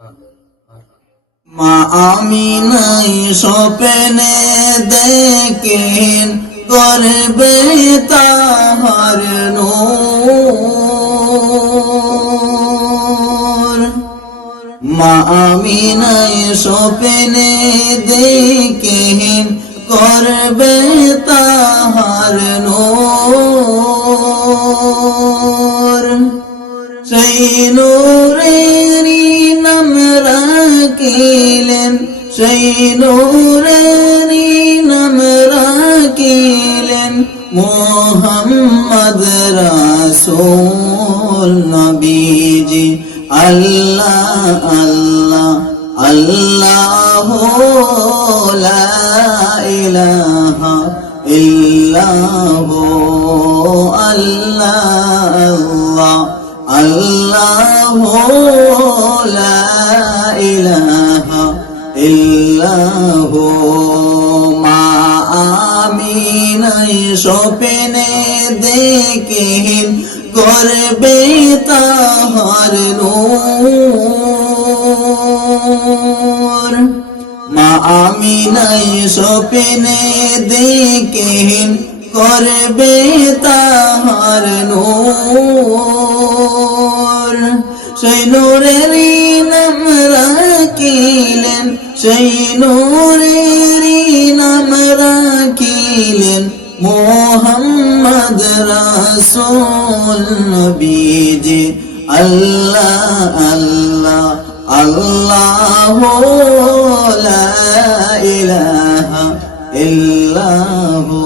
মা আমিনাই স্বপ্নে দেখেন গর্বে তাহার নূর। মা আমিনাই স্বপ্নে দেখেন গর্বে তাহার নূর। সেই নূরেরই নাম রাখিলেন, সেই নূরেরই নাম রাখিলেন মুহাম্মদ রাসূল নবীজি। আল্লাহ আল্লাহ আল্লাহু লা ইলাহা ইল্লাহু, আল্লাহ আল্লাহ আল্লাহু লা ইলাহা ইল্লাহু। মা আমিনাই স্বপ্নে দেখেন গর্বে তাহার নূর। মা আমিনাই স্বপ্নে দেখেন গর্বে তাহার নূর। সেই নূরেরই নাম রাখিলেন, সেই নূরেরই নাম রাখিলেন মুহাম্মদ রাসূল নবীজি। আল্লাহ আল্লাহ আল্লাহু লা ইলাহা ইল্লাহু।